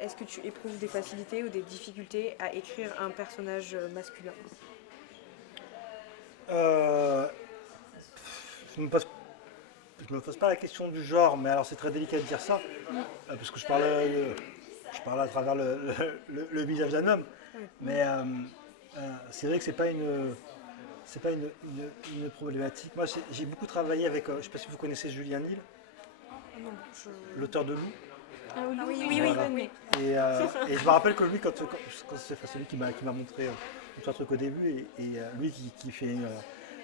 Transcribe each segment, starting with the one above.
est-ce que tu éprouves des facilités ou des difficultés à écrire un personnage masculin? Euh, je me pose, je me pose pas la question du genre, mais alors c'est très délicat de dire ça, parce que je parle à travers le visage d'un homme. Oui. Mais c'est vrai que c'est pas une problématique. Moi, j'ai beaucoup travaillé avec, je ne sais pas si vous connaissez Julien Nil, Ah non, je... l'auteur de Loup. Ah oui, Ah oui, oui, oui, je oui, Voilà. connais. Et je me rappelle que lui, quand c'est lui qui m'a montré tout un truc au début, lui qui fait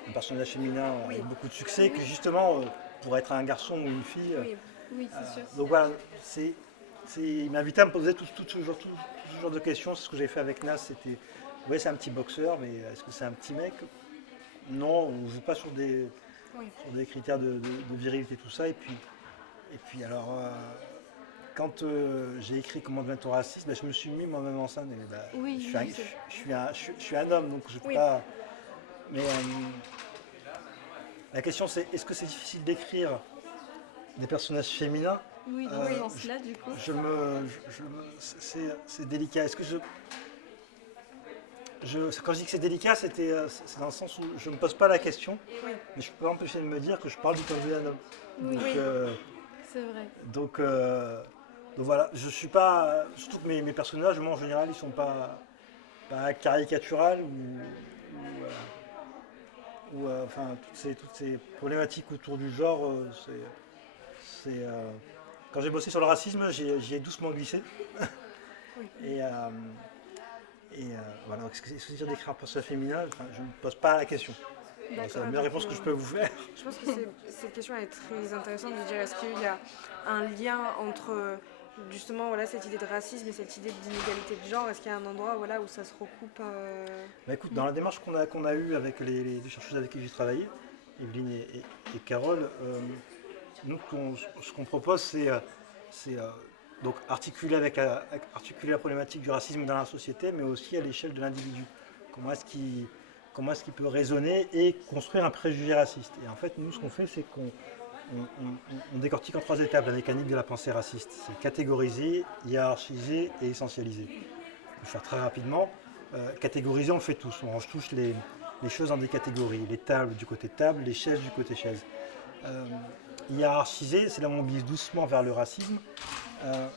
un personnage féminin oui, avec beaucoup de succès, que justement, pour être un garçon ou une fille, oui, Oui, c'est sûr. donc voilà, il m'invitait à me poser tout ce genre de questions. C'est ce que j'ai fait avec Nas. C'était, ouais, c'est un petit boxeur, mais est-ce que c'est un petit mec? Non, on ne joue pas oui. sur des critères de virilité, tout ça. Et puis alors, quand j'ai écrit Comment devenir raciste, ben, je me suis mis moi-même en scène. Et, ben, Oui, je, suis un, oui, c'est... je suis un homme, donc je ne peux Oui. pas. Mais la question, c'est est-ce que c'est difficile d'écrire des personnages féminins? Oui, dans ce Euh, sens-là, du coup. c'est délicat. Est-ce que quand je dis que c'est délicat, c'est dans le sens où je ne me pose pas la question, Oui. mais je ne peux pas empêcher de me dire que je parle du point de vue d'un homme. Oui, Donc, Oui. c'est vrai. donc, euh, donc voilà, je suis pas. Surtout que mes personnages, moi en général, ils sont pas caricaturales enfin toutes ces problématiques autour du genre. Quand j'ai bossé sur le racisme, j'y ai doucement glissé. Oui. Et, voilà, est-ce que c'est dire d'écrire un personnage féminin? Enfin, je ne me pose pas la question. Voilà, c'est la D'accord. meilleure Donc, réponse que je peux vous faire. je pense que cette question est très intéressante de dire est-ce qu'il y a un lien entre justement voilà, cette idée de racisme et cette idée d'inégalité de genre? Est-ce qu'il y a un endroit voilà, où ça se recoupe Bah, écoute, dans la démarche qu'on a eue avec les deux chercheuses avec qui j'ai travaillé, Evelyne et Carole, nous, ce qu'on propose, c'est, donc articuler la problématique du racisme dans la société, mais aussi à l'échelle de l'individu. Comment est-ce qu'il comment est-ce qu'il peut raisonner et construire un préjugé raciste. Et en fait, nous, ce qu'on fait, c'est qu'on décortique en trois étapes la mécanique de la pensée raciste. C'est catégoriser, hiérarchiser et essentialiser. Je vais faire très rapidement. Catégoriser, on le fait tous. On range tous les choses dans des catégories. Les tables du côté table, les chaises du côté chaise. Euh, Hiérarchiser, c'est là où on glisse doucement vers le racisme. Euh,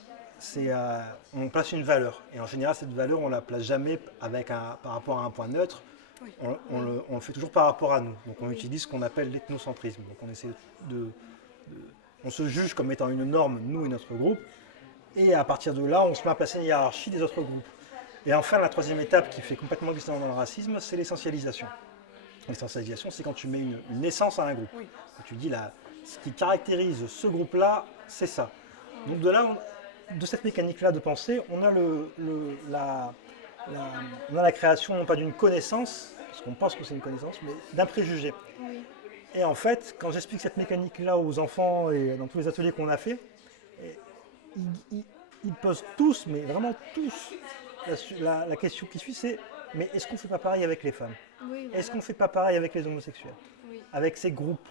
on place une valeur. Et en général, cette valeur, on ne la place jamais par rapport à un point neutre. Oui. On le fait toujours par rapport à nous. Donc on Oui. utilise ce qu'on appelle l'ethnocentrisme. Donc on essaie on se juge comme étant une norme, nous et notre groupe. Et à partir de là, on se met à placer une hiérarchie des autres groupes. Et enfin, la troisième étape qui fait complètement glisser dans le racisme, c'est l'essentialisation. L'essentialisation, c'est quand tu mets une essence à un groupe. Oui. Quand tu dis ce qui caractérise ce groupe-là, c'est ça. Donc de là, de cette mécanique-là de pensée, on a, on a la création non pas d'une connaissance, parce qu'on pense que c'est une connaissance, mais d'un préjugé. Oui. Et en fait, quand j'explique cette mécanique-là aux enfants et dans tous les ateliers qu'on a fait, ils, ils- ils posent tous, mais vraiment tous, la question qui suit, c'est mais est-ce qu'on ne fait pas pareil avec les femmes? Oui, Est-ce qu'on voilà. ne fait pas pareil avec les homosexuels? Oui. Avec ces groupes?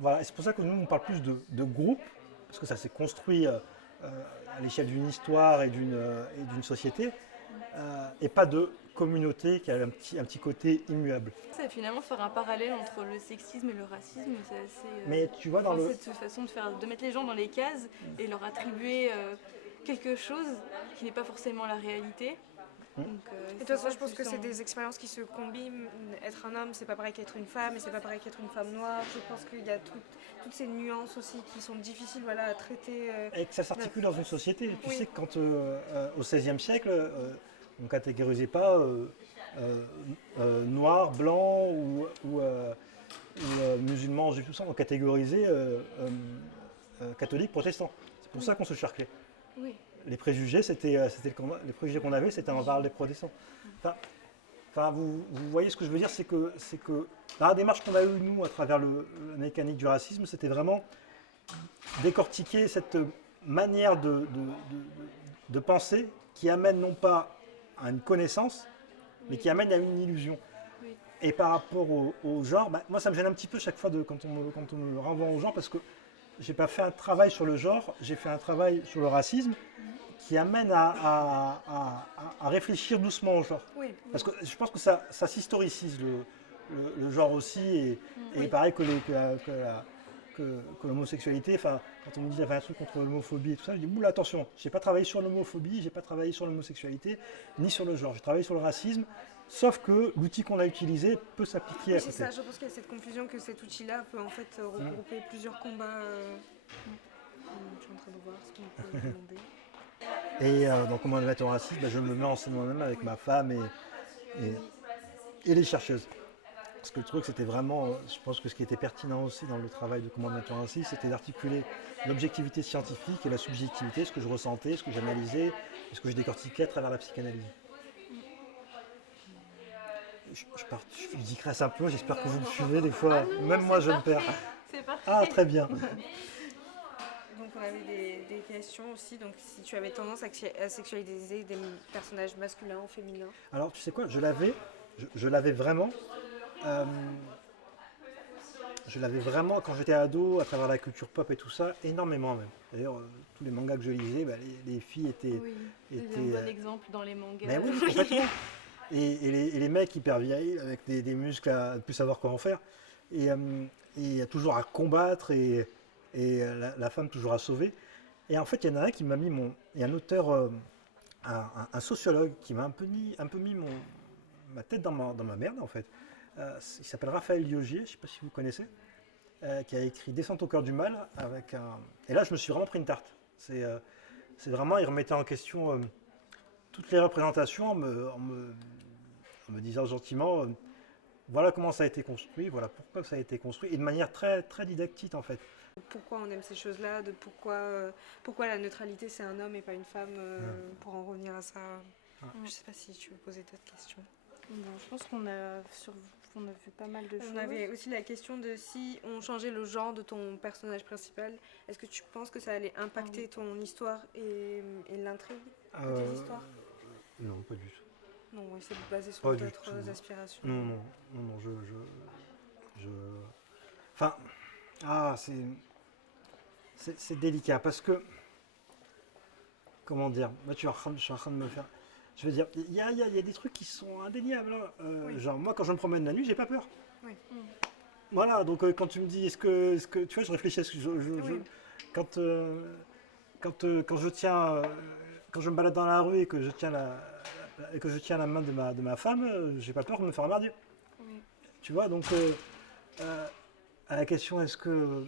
Voilà, et c'est pour ça que nous, on parle plus de groupes, parce que ça s'est construit à l'échelle d'une histoire et d'une société, et pas de communauté qui a un petit côté immuable. Ça, finalement, faire un parallèle entre le sexisme et le racisme, c'est assez. Mais tu vois, dans Enfin, le. cette façon de mettre les gens dans les cases et leur attribuer quelque chose qui n'est pas forcément la réalité. Donc, Et toi, ça, je pense que c'est des expériences qui se combinent. Être un homme, c'est pas pareil qu'être une femme, et c'est pas pareil qu'être une femme noire. Je pense qu'il y a toutes ces nuances aussi qui sont difficiles voilà, à traiter. Et que ça s'articule dans une société. Tu Oui. sais que quand au XVIe siècle, on ne catégorisait pas noir, blanc ou musulman, juif, tout ça, on catégorisait catholique, protestant. C'est pour ça qu'on se charclait. Oui. Les préjugés, les préjugés qu'on avait, c'était envers les protestants. Vous voyez ce que je veux dire, c'est que la démarche qu'on a eue, nous, à travers la mécanique du racisme, c'était vraiment décortiquer cette manière de penser qui amène non pas à une connaissance, mais qui amène à une illusion. Oui. Et par rapport au genre, moi ça me gêne un petit peu chaque fois quand on me renvoie au genre, parce que j'ai pas fait un travail sur le genre, j'ai fait un travail sur le racisme qui amène à réfléchir doucement au genre. Oui, Parce que je pense que ça s'historicise le genre aussi, et Oui. pareil que l'homosexualité. Enfin, quand on me dit qu'il y avait un truc contre l'homophobie et tout ça, je dis oula, attention, j'ai pas travaillé sur l'homophobie, j'ai pas travaillé sur l'homosexualité, ni sur le genre. J'ai travaillé sur le racisme, sauf que l'outil qu'on a utilisé peut s'appliquer à oui, c'est côté. ça. Je pense qu'il y a cette confusion que cet outil-là peut en fait regrouper plusieurs combats. Je suis en train de voir ce qu'on peut demander. Et donc, comment mettre en racisme, je me mets en scène moi-même avec ma femme et les chercheuses. Parce que le truc, c'était vraiment, je pense que ce qui était pertinent aussi dans le travail de Comment mettre en racisme, c'était d'articuler l'objectivité scientifique et la subjectivité, ce que je ressentais, ce que j'analysais, et ce que je décortiquais à travers la psychanalyse. Je digresse un peu, j'espère que vous me suivez des fois. Ah non, Même moi, c'est je me parfait, perds. C'est parfait. Ah, très bien. Donc on avait des questions aussi. Donc si tu avais tendance à sexualiser des personnages masculins ou féminins. Alors, tu sais quoi, je l'avais vraiment. Je l'avais vraiment quand j'étais ado, à travers la culture pop et tout ça, énormément même. D'ailleurs, tous les mangas que je lisais, les filles étaient. Oui, c'est étaient un bon exemple dans les mangas. mais oui, complètement. Et les mecs hyper virils, avec des muscles à ne plus savoir comment faire. Et toujours à combattre, et la femme toujours à sauver. Et en fait, il y en a un qui m'a mis il y a un auteur, un sociologue, qui m'a un peu mis ma tête dans ma merde, en fait. Il s'appelle Raphaël Liogier, je ne sais pas si vous connaissez, qui a écrit Descente au cœur du mal. Et là, je me suis vraiment pris une tarte. C'est vraiment, il remettait en question toutes les représentations en me disant gentiment, voilà comment ça a été construit, voilà pourquoi ça a été construit, et de manière très, très didactique en fait. Pourquoi on aime ces choses-là, de pourquoi la neutralité c'est un homme et pas une femme, pour en revenir à ça. Je sais pas si tu veux poser d'autres questions. Bon, je pense qu'on a vu pas mal de choses. On avait aussi la question de si on changeait le genre de ton personnage principal, est-ce que tu penses que ça allait impacter ton histoire et l'intrigue de tes histoires? Non, pas du tout. Non, oui, c'est basé sur Pas du d'autres tout. aspirations. Non, Enfin, c'est délicat parce que, comment dire, moi je suis en train de me faire. Je veux dire, il y a des trucs qui sont indéniables. Hein. Oui. Genre, moi, quand je me promène la nuit, j'ai pas peur. Oui. Voilà, donc quand tu me dis, est-ce que tu vois, je réfléchis à ce que Oui. quand je tiens, quand je me balade dans la rue et que je tiens la main de ma femme, j'ai pas peur de me faire emmerder. Oui. Tu vois, donc à la question, est-ce que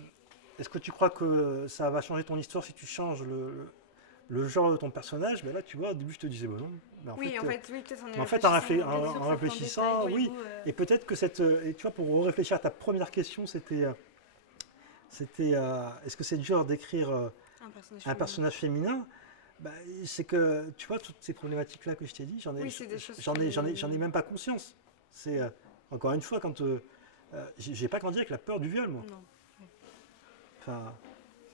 tu crois que ça va changer ton histoire si tu changes le genre de ton personnage? Ben là, tu vois, au début, je te disais, bon non. Mais Oui, peut-être en fait, en réfléchissant, oui. Et peut-être que et tu vois, pour réfléchir à ta première question, c'était est-ce que c'est dur d'écrire un personnage féminin? Bah, c'est que, tu vois, toutes ces problématiques-là que je t'ai dit, j'en ai même pas conscience. C'est, encore une fois, quand j'ai pas grandi avec la peur du viol, moi. Non. Enfin,